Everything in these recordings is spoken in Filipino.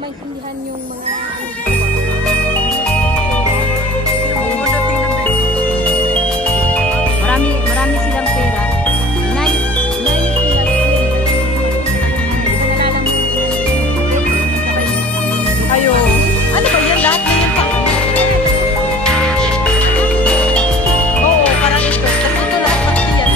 Maintindihan yung mga marami silang pera. Ayo, ano ba yan? Lahat na yan pa. Oo, parang ito. Kasi ito lahat pati yan.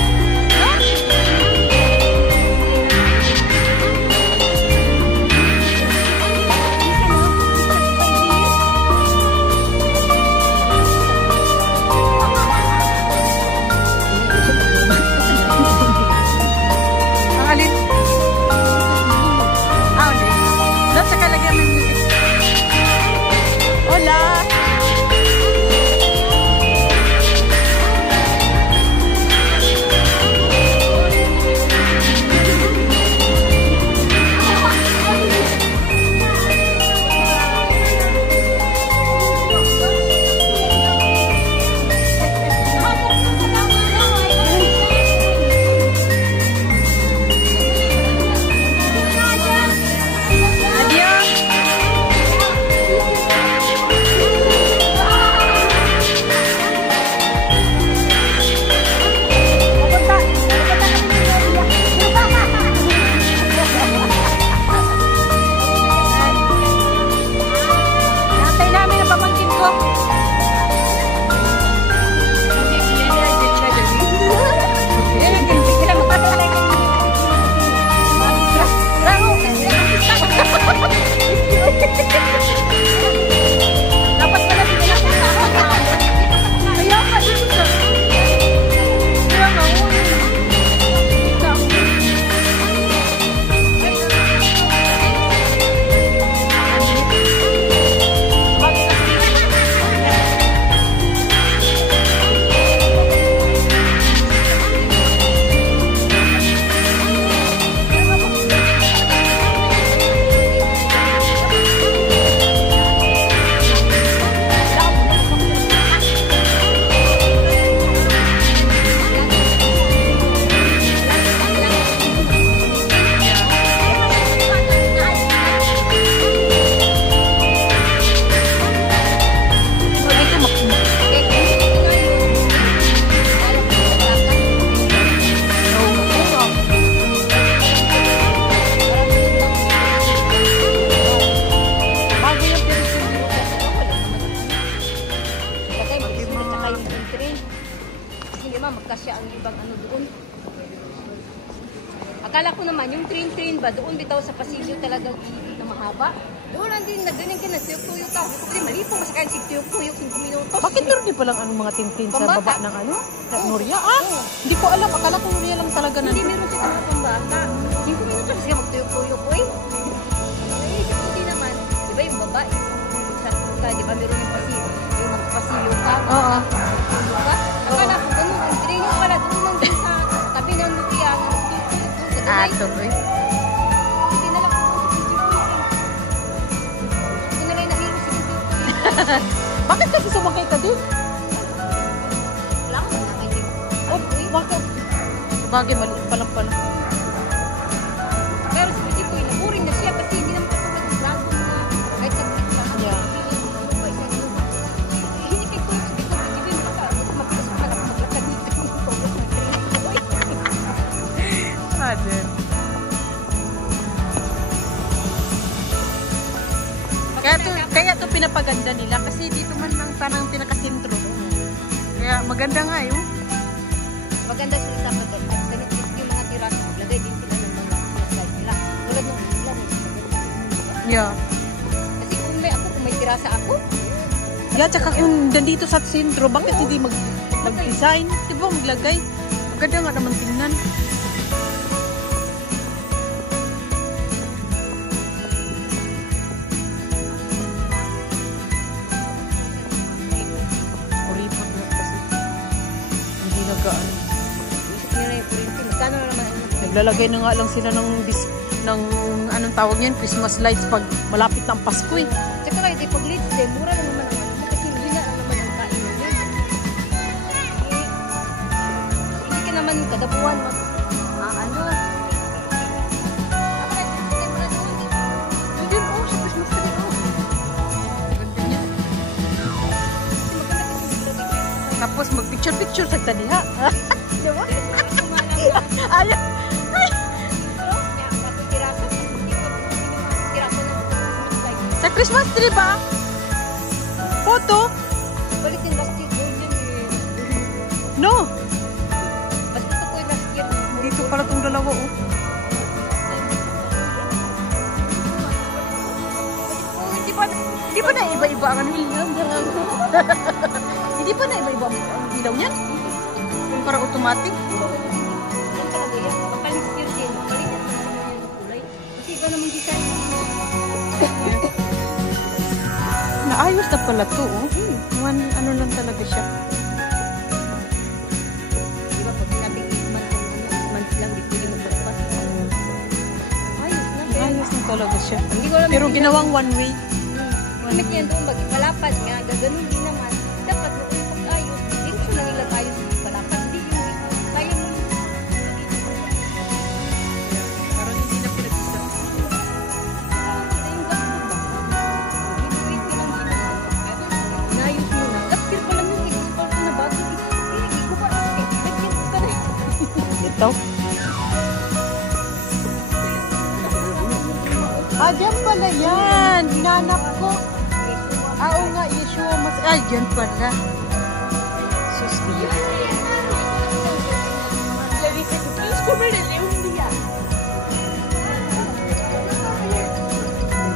Magkasya ang ibang ano doon. Akala ko naman yung train ba doon bitaw sa pasilyo talagang iibig na mahaba. Doon lang din nagganyan ka na tuyok-tuyok ka. Kasi mali po kasi kain si tuyok-tuyok 5 minutos. Bakit doon di palang anong mga tintin sa baba ng ano? Noria? Hindi ko alam. Akala ko Noria lang talaga na. Hindi meron siya mga pambata. 5 minutos kasi magtuyok-tuyok ko eh. Ay, hindi naman. Diba yung babae? Sa ka, diba meron yung pasilyo? Yung magpasilyo ka. Oo. Akala ko ganun. Ang train yung pala doon nandun sa tabi ng Noria. Tuloy. Hindi na lang ako sa tuyok-tuyok. Hindi na lang nahiro sa tuyok-tuyok. Bakit kasi sumakay ka doon? Wala ko nakakaitin. Oh, bakit? Bagay, maliit pa lang pala. Pero si Pichi Boy, naburing na siya kasi hindi naman katulad ng bago na kahit saglit lang. Yeah. Hindi kay Coach, hindi ko Pichi Boy, mapasok ka na maglakad dito. Father. Kaya ito pinapaganda nila kasi dito man lang parang pinakasentro. Kaya maganda nga yun. Maganda sila sa pagkakas. Ganito yung mga tiras, maglagay din sila ng mga slides nila. Tulad ng ilan eh. Yeah. Kasi kung may tirasa ako. Yeah, tsaka kung nandito sa sentro, bakit hindi mag-design? Diba maglagay? Maganda nga naman tingnan. Naglalagay na nga lang sila ng anong tawag yan, Christmas lights pag malapit na ang Pasko eh. Tsaka kahit pag lights din, mura lang naman ang ano. sa buwan mag ano. Yun, oh, sa Christmas tree, oh. Ganda niya. Tapos mag-picture-picture sa tadiha. Diba? Ayaw. Sa Christmas tree ba? Photo? Balikin last year yun eh. No. Mas gusto ko yung last year. Dito pala itong dalawa, oh. Hindi ba na iba-iba ang William? Hindi ba na iba-iba ang ilaw niyan? Para automatic? Yan talaga yan. Baka next year din. Balikin mo naman yan ng kulay. Kasi iba naman design. Naayos na pala to, oh. One, ano lang talaga siya. Diba pag sinabing 8 months lang, di pwede magpagpas. Ayos na. Naayos na talaga siya. Hindi ko alam. Pero ginawang one way. Bakit yan doon? Magpalapad nga. Gaganon din naman. Dapat kung yung pag-ayos, hindi ko lang ilang ayos yung palapad. Hindi yung kaya mo. Parang hindi na pinag-isa. Kita yung gasto ba? Wait ka lang din naman. Inayos mo na. Last year pa lang yung export na bago. Hindi ko ba? Lagyan ko ka na. Ito. Ah, dyan pala yan. Hinahanap ko. Ah, oo nga, Yeshua mas... Ay, dyan pala. Sus, diya.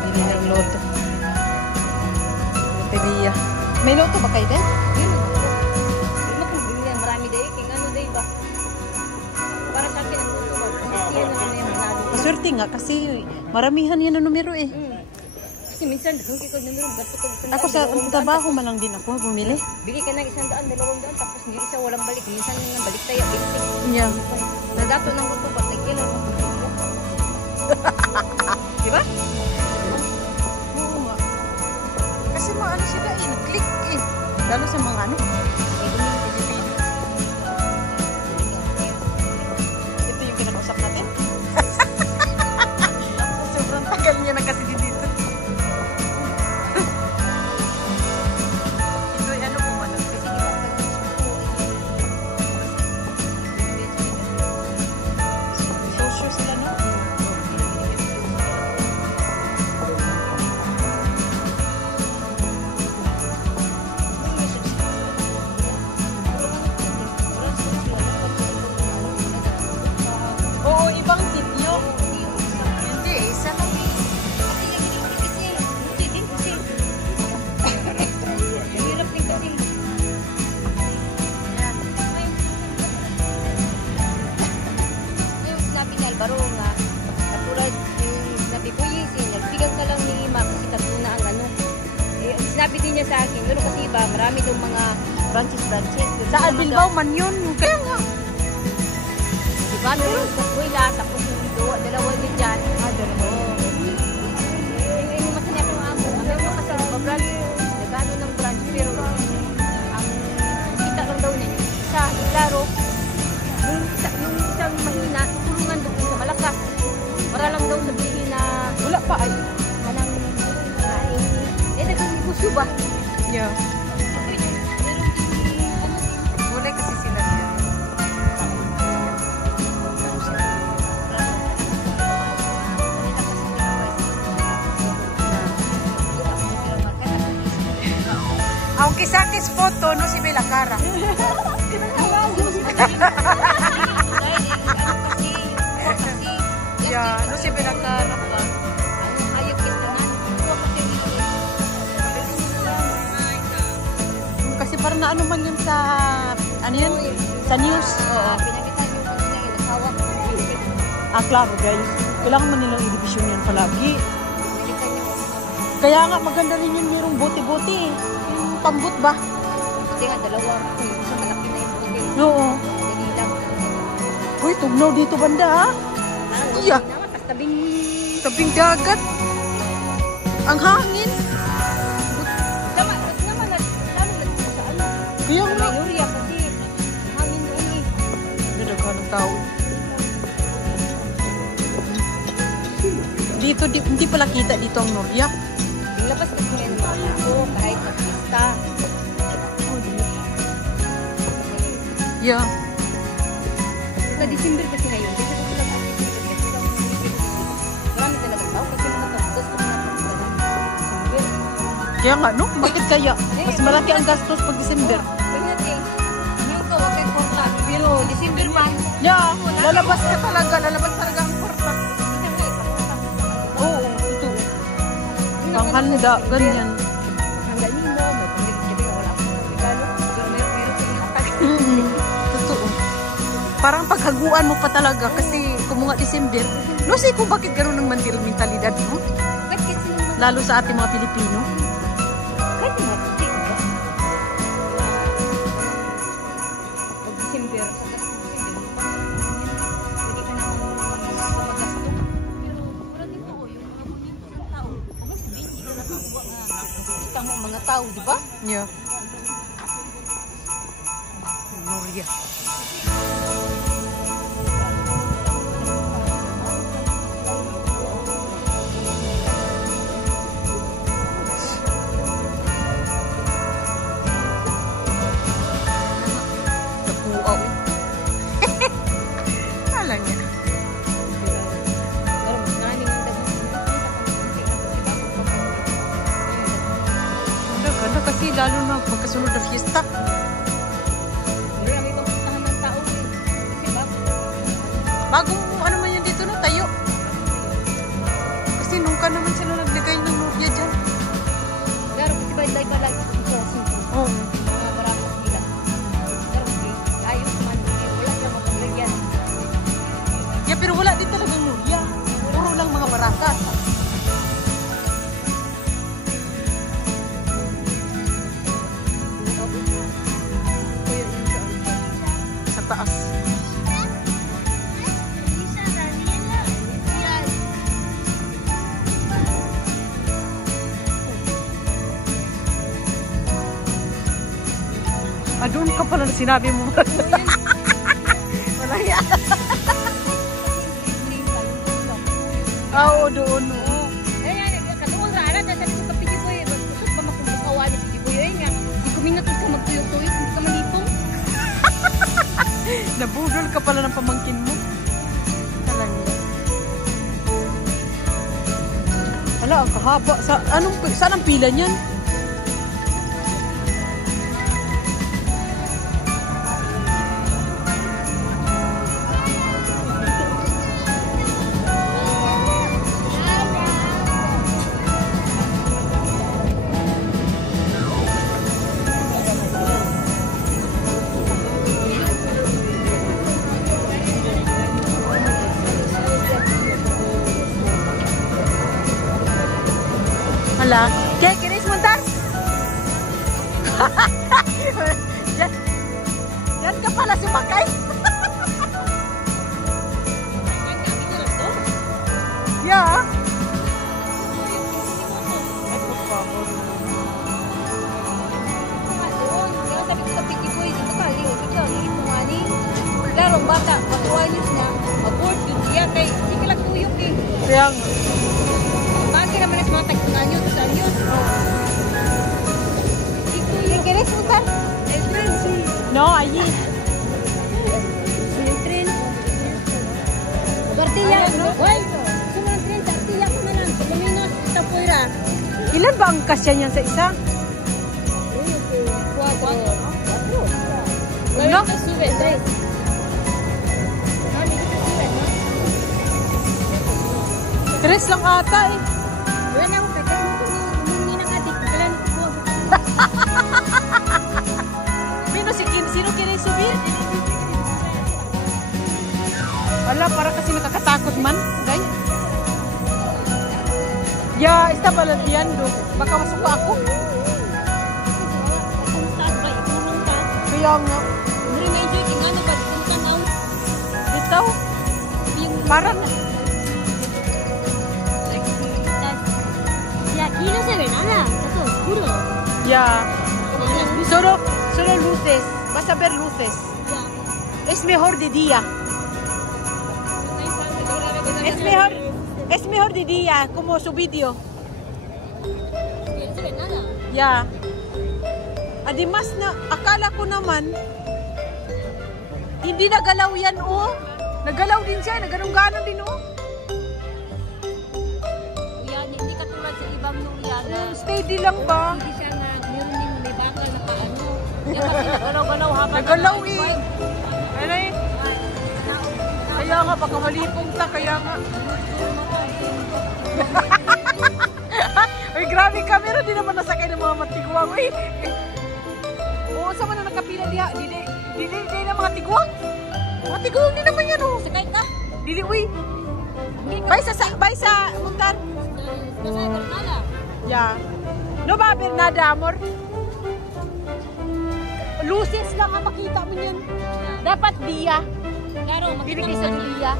Bili ng loto. Loteria. May loto ba kayo din? Yun. Yun na kung bili yan. Marami day. King ano day ba? Para sa akin ang gusto ba? Kung siya naman na yung manalo. Maswerte nga kasi maramihan yan na numero eh. Kasi minsan, doon ko numero, gasto ko isang Ako sa trabaho man lang din ako bumili. bili ka ng 100, 200, tapos hindi isa walang balik. Minsan yung balik tayo, 20. Yeah. Nadato ng gusto, pag nagkilo. Diba? Oo nga. Kasi mga ano sila eh, nag-click eh. Lalo sa mga ano. Ito yung kinakausap natin. Sobrang tagal niya na kasi dito. Ito ay ano po man. Kasi di ba, Social sila no? Oo, ibang sityo. Hindi, isa lang. hirap din kasi. Yung sinabi ni Alvaro nga, katulad yung sinabi ko, nagsigang ka lang ni Ima kasi tatlo na ang ano. Eh, ang sinabi din niya sa akin, pero kasi iba, marami daw mga branches. Sa Albilbao man yun. Kaya nga. Diba, meron sa eskwela, tapos yung dalawa niya dyan. Oo. Yung masanya kong amo, meron kasi sa branch, nagano ng branch, pero ang kita lang daw niya, yung isa, klaro, yung isang mahina, tulungan doon sa malakas. Para lang daw sabihin na, Wala pa ay. kanang, nagkakigusto ba? Yeah. Wala kasi sila niya. Aunque saques foto, no se ve la cara. Yeah, no se ve la cara. Kasi parang naano man yun sa, ano yun? Sa news. Oo. Ah, klaro guys. Kailangan man nilang i-division yan palagi. Kaya nga maganda rin yun, mayroong bote-bote. Yung pambot ba? Kasi nga, dalawa. Isa malaki na yung bote. Oo. Dali lang. Uy, tugnaw dito banda ha? Iya. Tapos tabing... Tabing dagat. Ang hangin. Tama naman, lalo na sa ano. Kaya nga. May urea kasi hangin noon eh. Nadaghan tao. Dito, hindi pala kita dito ang Nurya. Yung labas kasi ngayon ng mga tao, kahit mag-pista. Yeah. Sa December kasi ngayon, kasi sila marami talaga tao kasi mga gastos kung napunta ng December. Kaya nga, no? Bakit kaya? Mas malaki ang gastos pag December. Ganyan eh. Ngayon ka, wag kang kontak. Pero December man, Yeah, lalabas ka talaga. Lalabas talaga ang kwarta. Oo, ito. Panghanda, ganyan. handa niyo mo, may pamilya wala akong regalo. Pero meron sa iyong tag. Totoo. Parang paghaguan mo pa talaga kasi kumunga December. No sé kung bakit gano'n ang mentalidad mo. Bakit sila mga Lalo sa ating mga Pilipino. kahit mga puti, diba? Pag December, sa gasto December, hindi ka naman magasto. Pero wala din po, yung mga bonito ng tao. Ano sabihin, hindi ka nakakuha nga. Kita mo ang mga tao, diba? Yeah. Nurya. Napuaw. Alam niya. Pero mas naning ang dagang kasi bago pa Ganda kasi lalo na magkasunod na fiesta. marami pang puntahan ng tao eh. Kasi bago. Bagong ano man yan dito no, tayo. Kasi nung ka naman sila naglagay ng Nurya dyan. Pero kasi ba like ba like Oo. mga barakas nila. Pero okay, ayos man. Wala siya mapaglagyan. Yeah, pero wala din talagang Nurya. Puro lang mga barakas. Sa taas. Doon ka pala na sinabi mo. Wala yan. Oo, doon. Oo. Katuon ra ara sa sa pijiboy, kusog pa makumbukawa ni pijiboy ay nga. Di ko minutos ka magtuyok-tuyok, hindi ka manitong. Nabudol ka pala ng pamangkin mo. Talaga. Wala, ang kahaba. Saan ang pila niyan? Hala. ¿Qué? ¿Queréis montar? Diyan ka pala sumakay. Yeah. Kaya sabi ko sa pijiboy, dito ka, liwag ikaw, ito nga ni. Klaro, bata, matuwa niyo siya, abort, yun siya, kay hindi ka lang tuyok eh. Kaya Bakit naman mas mga tagpungan yun sa yun? ¿Qué quieres montar? El tren, sí. no, allí. El tren. Tortilla, ¿no? Uy, suma el tren, tortilla ko na lang. Por lo menos, ito po ira. Ilan ba ang kasya niyan sa isa? Cuatro. No? Sube, tres. Tres lang ata eh. Bueno, kakay mo kung hindi nakadik. Kailan ko. Sino kinig subir? Wala, para kasi nakakatakot man. Day. Ya, está balanceando. Baka masuka ako. Kaya nga. Medyo tingnan ba kung tanaw. Ito. Parang Y aquí no se ve nada, está todo oscuro. ya. Solo luces. Vas a ver luces. Ya. Es mejor de día. Es mejor de día, como su video. Yeah. Además na, akala ko naman, hindi nagalaw yan, oh. Nagalaw din siya, naganong-ganon din, oh. Yan, hindi katulad sa ibang luya na Steady lang ba? hindi siya na meron din may bakal na paano. Yan kasi nagalaw-galaw habang Nagalaw eh. Ano eh? Kaya nga, baka malipong ta, kaya nga. Uy, grabe camera, di naman nasakay ng mga matiguang, uy. Oo, sa man na nakapila diha, di na mga tiguang. Mga tiguang din naman yan, oh. sakay ka. Dili, uy. Bay sa Muntar. Kasi Bernala. Yeah. No ba, Bernada, amor? Luces lang ang makita mo yan. Dapat diya. Claro, Dili makita kay sa mo diya.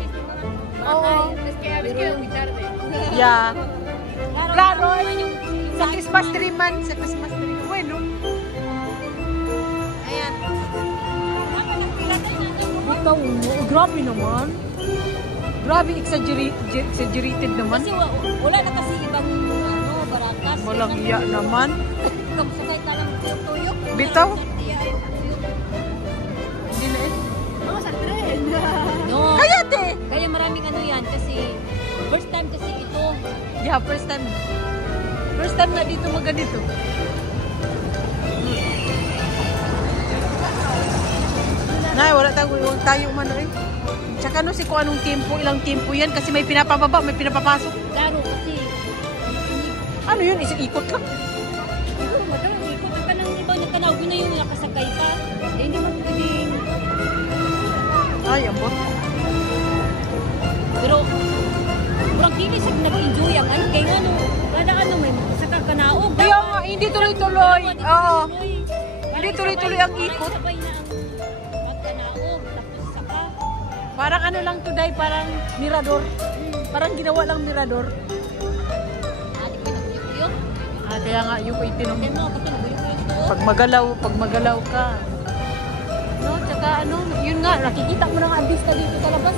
Oo. Yeah. Claro, yung sa Christmas tree man. Sa Christmas tree. Bueno. ayan. Ikaw, grabe naman. Grabe, exaggerated naman. Kasi wala na kasi ibang barakas. Walang iya naman. Sakay ka lang tuyok. Bitaw? Hindi na eh. Mga sa tren. No. Kaya te! Kaya maraming ano yan kasi first time kasi ito. Yeah, first time. First time nga dito maganito. Nay, wala tayo man eh. Tsaka no si kung anong tempo, ilang tempo yan kasi may pinapababa, may pinapapasok. Klaro kasi Ano yun? Isang ikot lang. madalang ikot ka ng iba nagkanaw na yung nakasakay pa. Eh, hindi mo pwedeng. Ay, ambot. Pero kurang kinis at nag-enjoy ang ano. Kaya nga no, kada ano may sakang kanaog. Kaya nga, hindi tuloy-tuloy. Oo. Hindi tuloy-tuloy ang ikot. Sabay na ang kanaog tapos saka. Parang ano lang today, parang mirador. Parang ginawa lang mirador. Adik ka naguyok-uyok. Kaya nga, yung itinong. Yan mo, kasi naguyok-uyok to. Pag magalaw ka. No, tsaka ano, yun nga, nakikita mo na nga ang vista dito sa labas.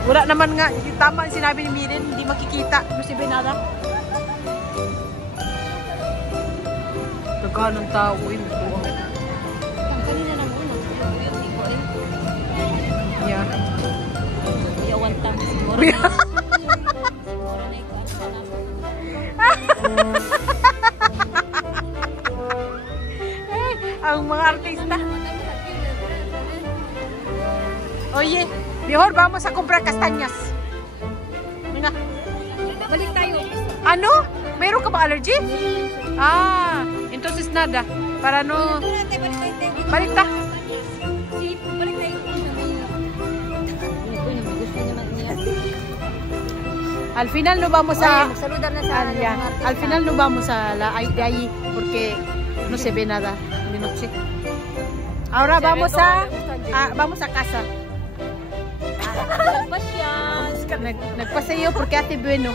Wala naman nga, tama ang sinabi ni Miren, hindi makikita. No si Benada. Nagkahan ng tao, yun. Ang kanina nang uno, naguyok-uyok, di ko eh. Yeah. Kuya one time siguro. Siguro na ikaw sa Ang mga artista. Oye, mejor vamos a comprar castañas. Mira. Balik tayo. Ano? Meron ka ba allergy? Ah, entonces nada. Para no... Balik ta. Balik tayo. Al final no vamos a... Saludar na sa Al final no vamos a la de ahí porque no se ve nada de noche. Ahora vamos a casa. Nagpaseo porque hace bueno.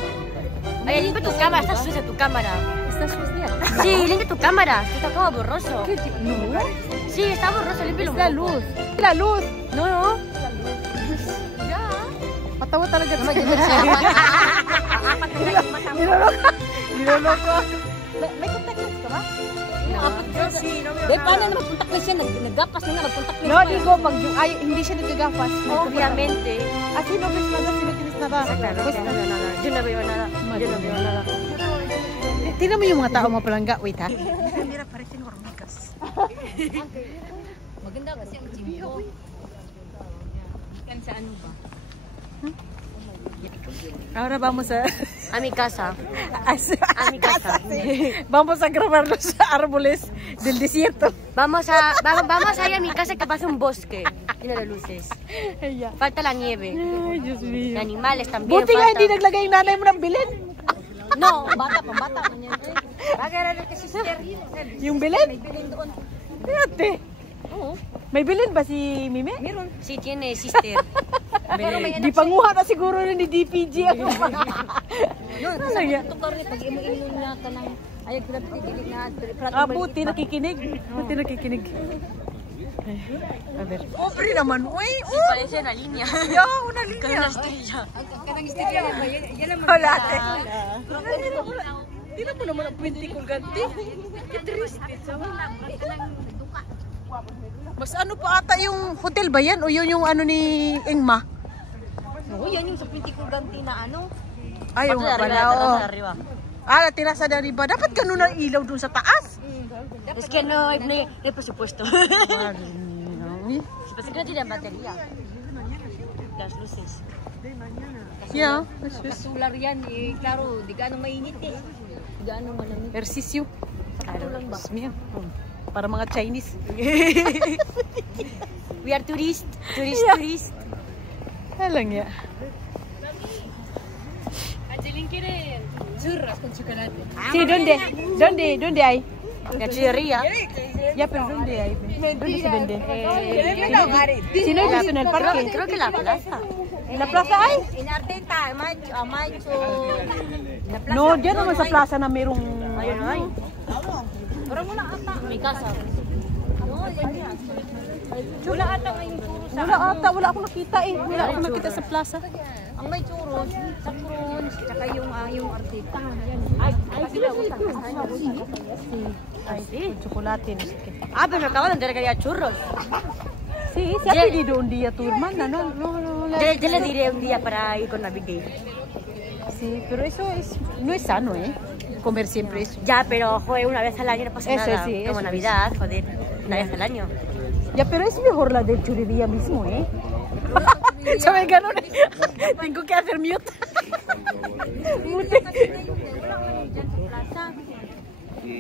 Oye, limpia tu cámara, está sucia tu cámara. ¿Está sucia? Sí, limpia tu cámara, está todo borroso. No. Sí, está borroso, límpialo Es un la poco. luz. La luz. No, no. Ya. Patawa talaga. Niloloko. Niloloko. May contact lens ka ba? Dahil paano na magpuntak na siya? Naggapas na magpuntak na No, digo, pag ay, hindi siya nagagapas. Obviamente. Así no ves nada, si no tienes nada. Pues, Yo no veo nada. Yo no veo nada. tingnan mo yung mga tao mapalangga. Wait ha. Mira, parecen hormigas. Maganda kasi ang chimpo. Kan sa ano ba? Ahora vamos a... A mi casa. a mi casa. Vamos a grabar los árboles del desierto. Vamos a ir a mi casa que pasa un bosque lleno de luces. Ya. Falta la nieve. Ay, Diyos Y mío. animales también. Buti nga falta. hindi naglagay yung nanay mo ng bilin. No, bata man yan. Bagay na rin kasi sister. Yung bilin? May bilin doon. Ate, Oo. may bilin ba si Mime? Meron. Sí, tiene sister. Pero may Di panguha na siguro ni DPG. No, Ano kasi yan? ito karon pag imo-imo na ka ng ayag grabe dili na Buti nakikinig. Buti nakikinig. A ver. Pobre naman, uy. Parece una línea. Ya, una línea. Estrella. Kanang istorya yan lang Wala. Tingnan mo naman ang 20 kulgante. Que triste. Mas ano pa ata yung hotel ba yan? O yun yung ano ni Ingma? Oo, yan yung sa Pinticulgante na ano. Ay, yung pala, oo. Ah, la terasa de arriba. Dapat ganun ang ilaw dun sa taas. Es que no hay presupuesto. Ni? Pues que no tienen batería. Las luces. Yeah. Solar yan, eh, klaro, di gaano mainit eh. Di gaano malamig. Ersisyo. Diyos mío. Para mga Chinese. We are tourist. Tourist. Alang ya. Angeline quiere churros con chocolate. Sí, ¿dónde hay? Gachillería. Ya, pero ¿dónde hay? ¿Dónde se vende? Si no es en el parque. Creo que la plaza. ¿En la plaza hay? En Artenta, Macho. No, ya naman sa plaza na merong... Ayun ay. Pero wala ata. Mi casa. No, yan. Wala ata ngayong churros. Wala akong nakita eh. Wala akong nakita sa plaza. Ang may churros, sa Crunch, tsaka yung Arteta. Ay, chocolate. No sé qué. Ah, pero me acabo de enterar que había churros. Sí, se ha pedido un día tu hermana, ¿no? Yo le diré un día para ir con Abigail. Sí, pero eso no es sano, ¿eh? Comer siempre eso. Ya, pero joder, una vez al año no pasa Eso nada. sí, Como eso Navidad, joder, una vez al año. Ya, pero es mejor la de churrería mismo, ¿eh? ¿Sabes qué? Tengo que hacer mute. Mute.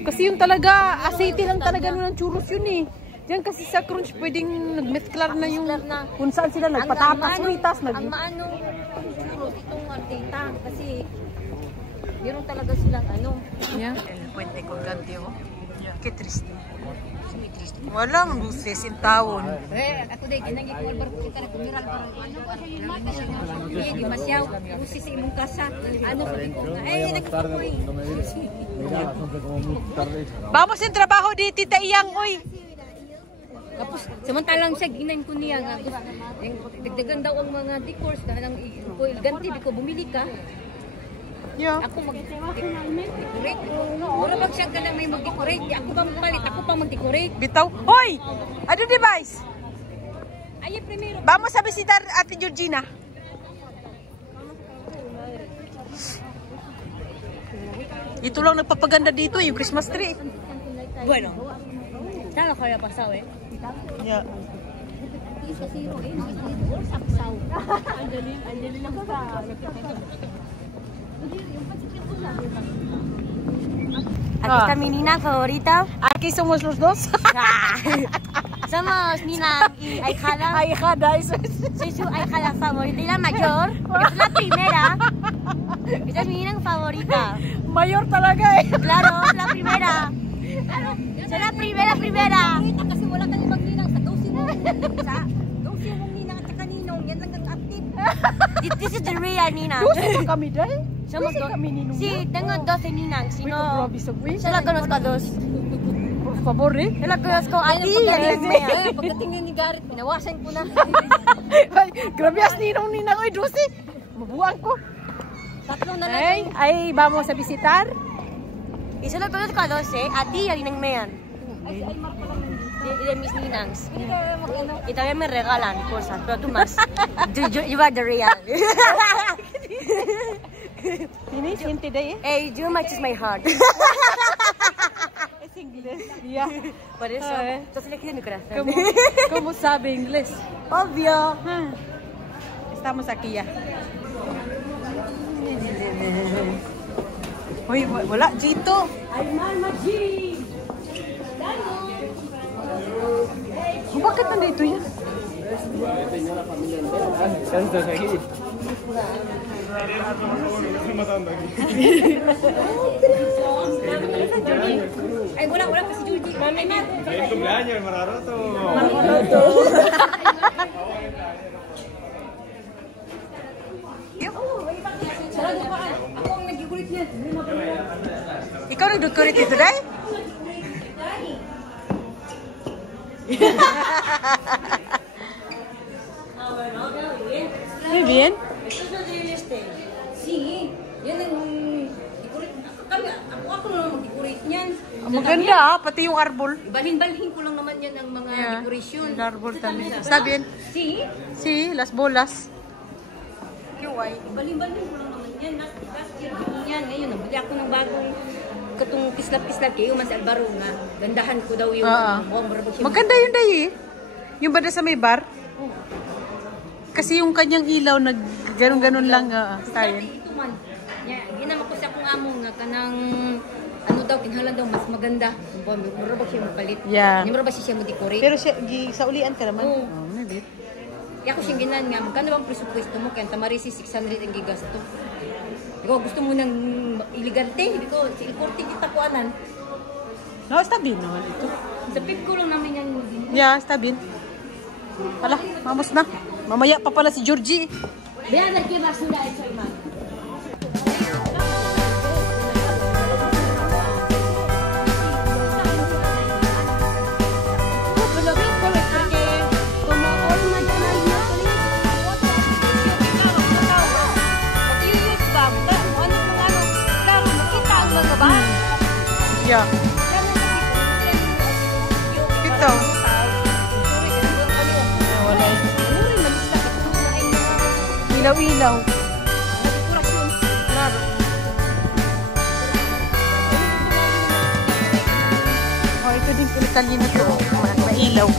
Kasi yung talaga, aceite lang talaga nun ng churros yun eh. Diyan kasi sa Crunch pwedeng nagmesklar na yung kung saan sila nagpatatas, fritas, Ang maano churros, itong Arteta. Kasi meron talaga silang ano. Yeah. El puente colgante, oh. Qué triste. Walang luces in town. Ako dahil ginanggit ko albarko kita na kumiral para ano ko sa yung mata siya. Hindi masyaw. Luces sa imong kasa. Ano sabi ko nga. Nakita ko eh. Vamos en trabajo di Tita Iyang, oy. Tapos samantalang siya ginan ko niya nga. Dagdagan daw ang mga decors. Kanang ganti, di ko bumili ka. Yeah. Ako mag-decorate. Mura bang siya ka na may mag-decorate. Ako ba magpalit? Ako pa mag-decorate. Bitaw. Hoy! Ano device? Ay, primero. Vamos a visitar Ate Georgina. Ito lang nagpapaganda dito, yung Christmas tree. Bueno, está mejor ya pasado, ¿eh? Yeah. Aquí está mi nina favorita. Aquí somos los dos. Somos Nina y ahijada. Ahijada, eso es. Soy su ahijada favorita y la mayor, porque es la primera. Esta es mi Nina favorita. Mayor talaga eh. Claro, la primera. Soy la primera. Kasi wala ka ibang ninang sa 12 mo. Sa 12 mong ninang at saka ninong. Yan lang ang active. This is the real Nina. Doon pa kami dahil. Somos Doon kami ninong. Sí, tengo 12 Ninang. Si Uy, no, grabe sa uwi. solo conozco a 2. Por favor eh. Solo conozco a ti y a Lismea. Pagdating ni Garrett, pinawasan ko na. Ay, grabe as ninong oy, Dusi. Mabuang ko. Tatlo na lang. Ay, vamos a visitar. Y solo conozco a 2, ¿eh? A ti y a Linangmean. De mis Ninangs. Y también me regalan cosas, pero tú más. You are the real. Finish in today eh. Hey, you matches my heart. Es inglés. Yeah. Por eso, Ah, tú has elegido mi corazón. ¿Cómo sabe inglés? Obvio. Estamos aquí ya. Uy, wala, Gito. Oh, bakit nandito yan? Ay, wala pa si Judy. Mami na. Feliz cumpleaños, Mararoto. Sarado pa ka. Ako ang nag-gulit niya. Ikaw nag-decorate dito, Day? Muy bien. Si, yan ang decorate. Kami, ako na lang mag-decorate niyan. Ang maganda pati yung arbol. Ibalhin-balhin ko lang naman yan ang mga Yeah, decoration. el árbol también. Está bien. Si, Sí, las bolas. ibalhin-balhin ko lang naman yan. Last year, yan. Ngayon, nabili ako ng bagong katong kislap-kislap kayo, mas Alvaro nga. Gandahan ko daw yung Maganda yun dahi. Yung banda sa may bar. Kasi yung kanyang ilaw nag ganun-ganun lang style. Ito man. Ginama ko sa akong amo nga kanang ano daw, kinahanglan daw mas maganda. Mura ba siya mapalit? Yeah. Mura ba siya mo-decorate? Pero siya, sa ulian ka naman. Oo. Oh, maybe. Kaya ako siyang ginan nga, magkano bang presupuesto mo? Kaya tamarisi 600 ang gigasto. Ikaw gusto mo ng iligante? Hindi ko, si Ilcorte kita ko anan. No, está bien naman ito. Sa pip ko lang namin yan. Yeah, está bien. Wala, vamos na. Mamaya pa pala si Georgie. Vean de qué basura he hecho, Imán. Yeah. Ito. Wala. Ilaw-ilaw. Claro. Oh, ito din pilitan na to. Mailaw.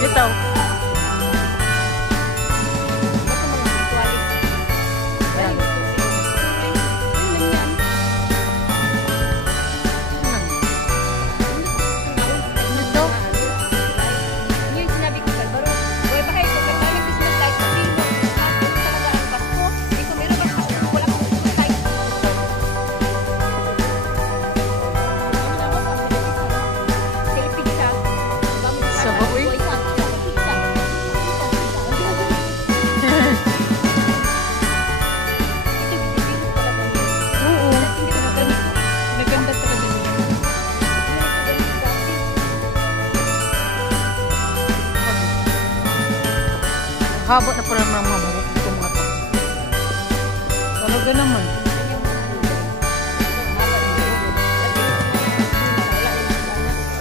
Ito. Haba na pala ng mga buhok itong mga to. Talaga naman.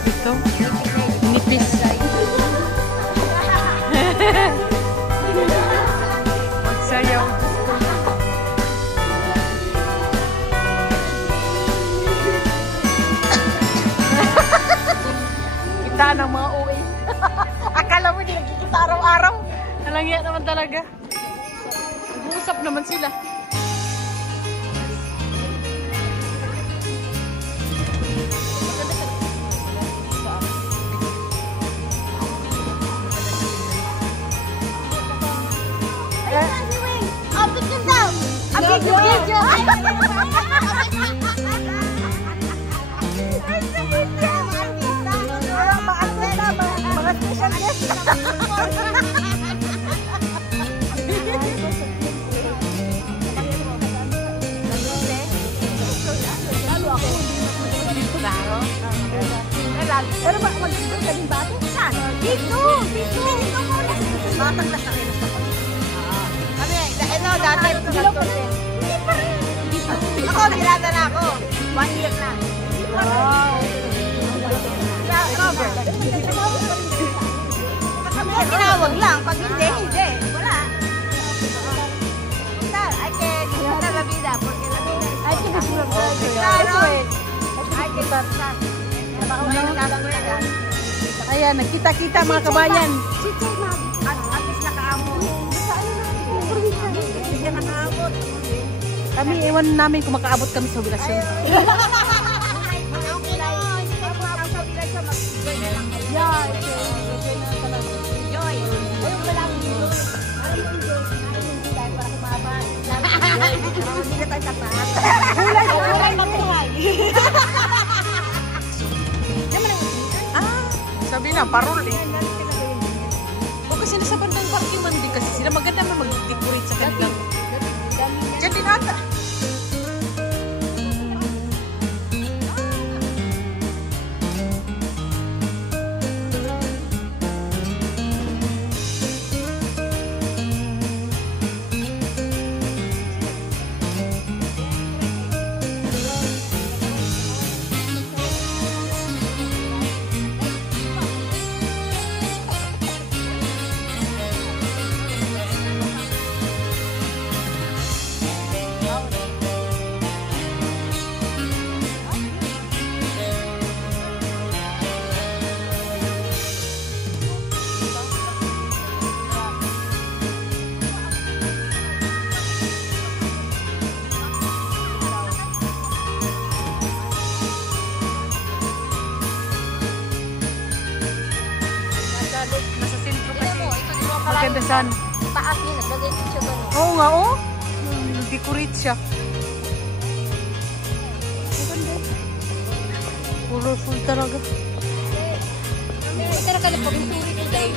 Ito. Nipis. Magsayaw. Kita ng mga uwi. Akala mo hindi nagkikita araw-araw. Nalangya naman talaga. Nag-uusap naman sila. Pero baka mag-isip ka din ba ito? Saan? Dito! Dito! Dito muna! Batang na sa kilos ako. Kami, ito dati. Hindi pa rin. Ako, nilata na ako. 1 year na. Wow! Robert. Tinawag lang. Pag hindi, hindi. Wala. I can disfrutar la vida. Porque la vida es... Hay que disfrutar. Claro. Hay que disfrutar. Ayan, nagkita-kita mga kabayan. At least nakaamot. Hindi nakaamot. Kami, ewan namin kung makaabot kami sa obligasyon. parol eh. O kasi nasa bandang parking man din kasi sila. Maganda man mag-decorate sa kanilang. Diyan din ata. Nasa sentro kasi. Maganda sana. Taas niya, naglagay din siya gano'n. Oo nga, oh. Decorate siya. Colorful talaga. May talaga na pag-inturi ko dahil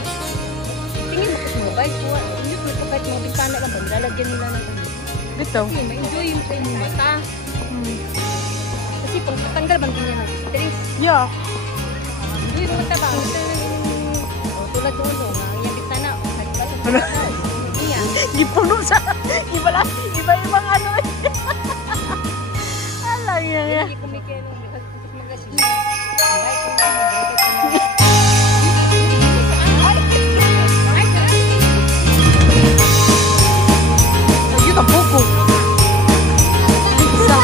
tingin mo kasi mobile ko. Hindi ko ito kahit mga bintana lang ba, nilalagyan nila ng Bitaw. kasi ma-enjoy yung sa inyong mata. Kasi pag natanggal bang ganyan ng stress. Yeah. Enjoy yung mata ba? Tulad doon doon, yung bintana. Ano? Iya. Gipuno sa iba-ibang ano eh. Alam yan. Hindi ko may kaya nung magasin. Ayun ang buko. Pizza.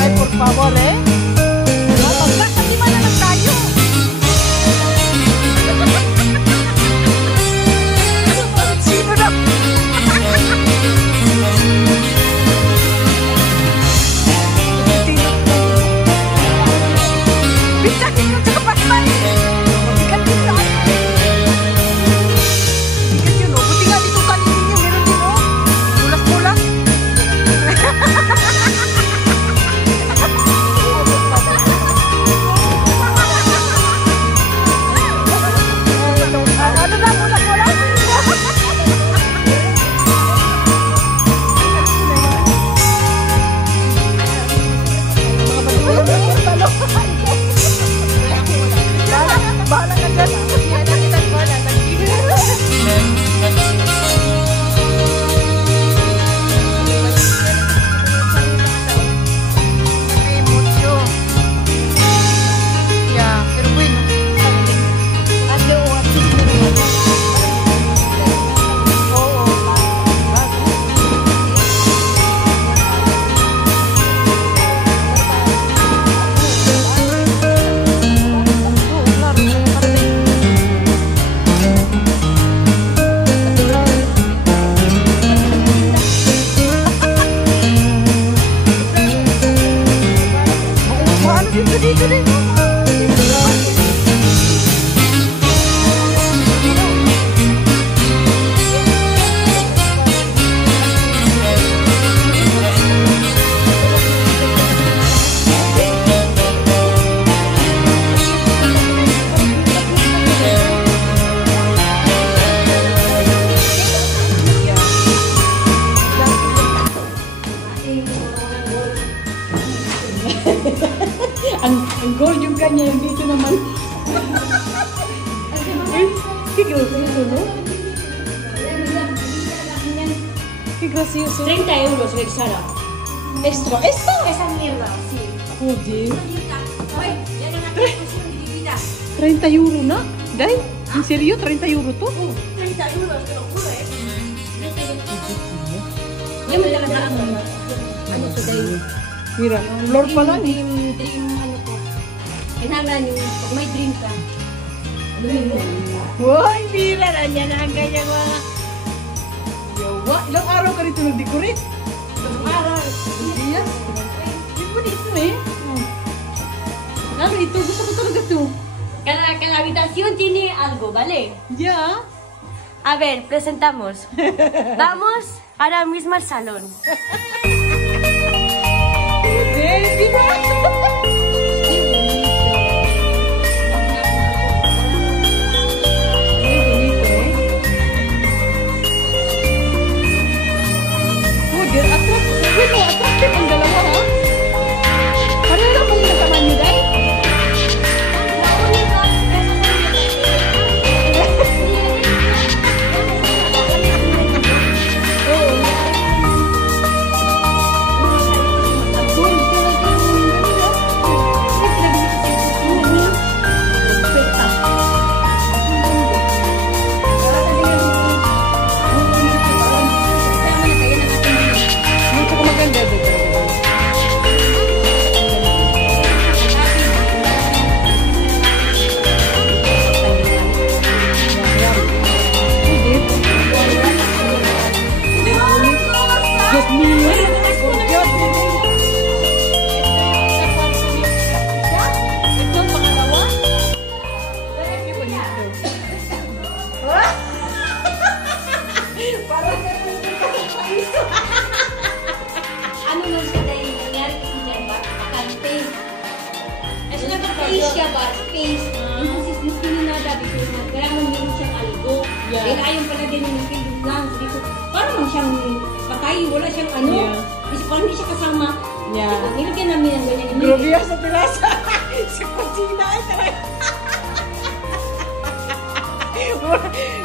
Ay, por favor eh. Sino na? Bisakin mo sa kapatay. Bigat yun sa akin. Bigat yun oh. Buti nga dito kalitin niya. Meron din oh. Mulas-mulas. Ano na mulas-mulas? Bahala ka dyan. May mucho. Yeah, pero bueno. Oo. Oo, claro. Ano dito dito dito? Ang gold yung kanya, yung dito naman. Qué gracioso, ¿no? Qué gracioso. 30 euros, Sara. Extra. ¿Esto? Esa mierda, sí. Joder. Oye, ya no la construcción dividida. 30 euro na? Day? En serio? 30 euro to? 30 euros, te lo juro, Yo me la dejaba. Ano today? Mira, floor pa lang. Dream, ano to? Kailangan yung pag may dream ka. Uy, mira na niya na ang kanyang mga... Yawa, ilang araw ka rito nag-decorate? Ilang araw. Yes. Yung bonito eh. Narito, gusto ko talaga to. Que la habitación tiene algo, ¿vale? Yeah. A ver, presentamos. Vamos ahora mismo al salón. Attractive ang dalawa, ha? Pareho lang kung nagkaman nyo, day? Ano nang siya dahil nangyari kasi dyan ba? Space. Kasi nag-space siya ba? Space. Entonces, gusto ni nada because kailangan meron siyang algo. Dahil ayaw pala din yung film lang. Sabi ko, parang lang siyang patay. Wala siyang ano. Kasi parang hindi siya kasama. Nilagyan namin ang ganyan. Grabe yan sa tilasa. Si Patina ay talaga.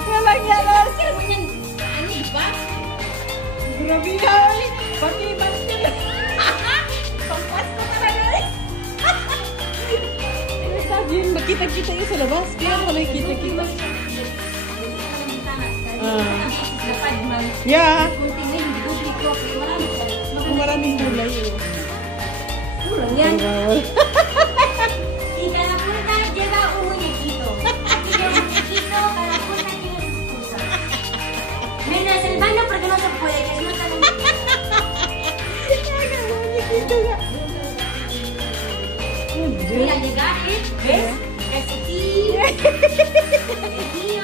Walang yan. Kasi mo yan, ano, diba? Grabe yan. Pag-ibang sila. Pagpas ko talaga eh. Sabi yun, magkita-kita yun sa labas. Kaya mo may kita-kita. Yeah. Maraming gulay eh. Yan. Y cada puerta lleva un muñequito. Y el muñequito, cada puerta tiene su excusa. Menos el baño porque no se puede, que no está Mira, llegar es, ¿ves? Calcetín, el tío.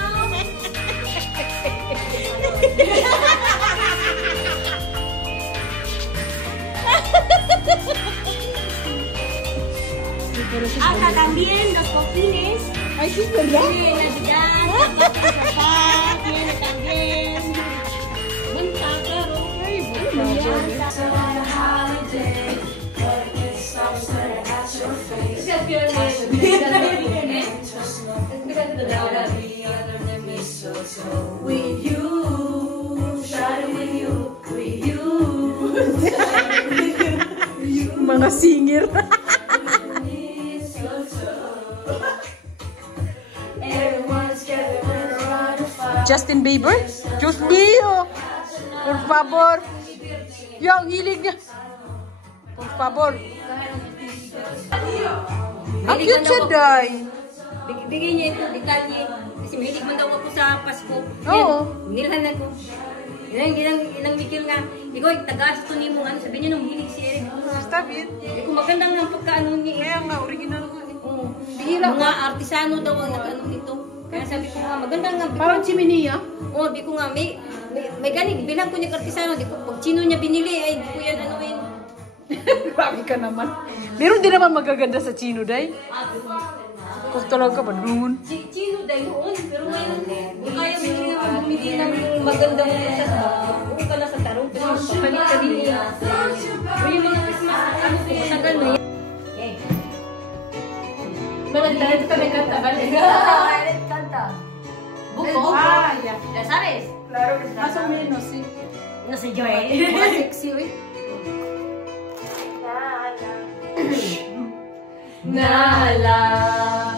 Acá también los cojines. Ay, sí, es verdad. Tiene Navidad, papá, tiene también. Bunta, claro. Ay, bueno. With you, sharing with you, with you. Mga singer. Justin Bieber? Diyos mío! Por favor! Yung hilig niya! Por favor! Ang cute siya, Day! Bigay niya ito, detalye. Kasi mahilig man daw ako sa Pasko. Oo. Nilhan ako. Ilang Mikil nga. Ikaw, tagas ito niyo mo. Ano, sabi niya nung hilig si Eric. Stop it! Eh, kung magandang nga pagkaano niya. Kaya nga, original ko. Mga artisano daw ang nag-ano nito. Kaya sabi ko nga, magandang nga. Parang chiminia. Oo, di ko nga, may ganig. Bilang ko niya artisano. Di ko, pag sino niya binili, ay di ko yan anuin. Grabe ka naman. Meron din naman magaganda sa Chino, Day. Kung talaga ba doon? Chino dahil noon, pero ngayon, kung kaya mo niya bumili ng magandang sa buo ka na sa tarong, pero papalit ka din niya. O yung mga Christmas, ano ko, matagal na yan. Mga dahil kami kanta, balik. Kanta. Buko? Ah, yeah. ¿Ya sabes? Claro que más o menos, sí. No sé yo, Más sexy, hoy. Nala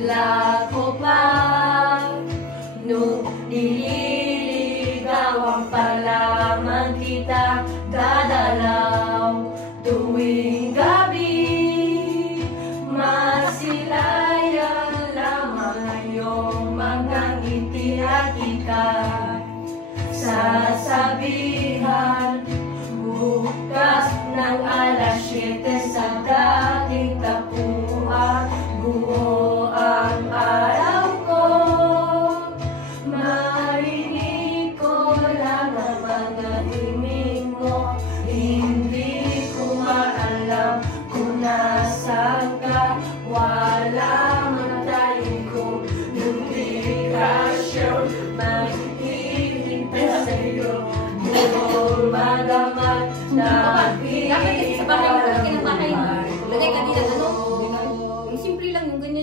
la copa nung nililigawan pa lamang kita dadalaw tuwing gabi masilayan lamang iyong mga ngiti at ikat sasabihan bukas ng alas 7 sa dating tapuan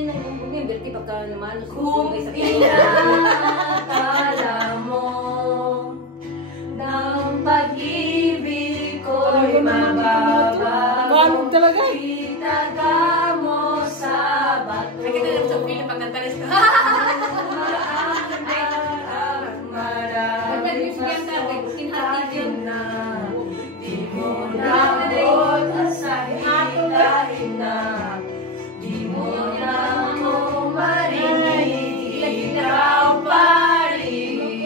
niya ng bumbong niya, berti pagka naman. Kung inakala mo ng pag-ibig ko'y mababago, itaga mo sa bato. Ay, kita lang sa film, pagkantalis ka. Di mo nabot asahin dahil na di mo na ako marinig, ikaw pa rin.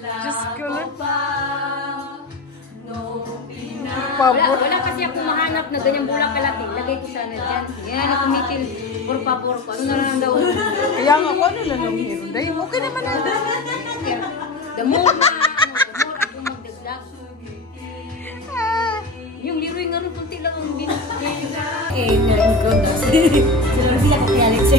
Diyos ko lang. Wala kasi ako mahanap na ganyang bulang kalaki. Lagay ko sana dyan. Yan na kumitil. Purpa-purpa. Ano na lang daw? Kaya nga ko, ano na lang hero? Dahil okay naman na. The more ako magdagdag. Yung liroy nga nun, kunti lang ang binigay. Eh, narinig ko na. Sila ako kaya Alex.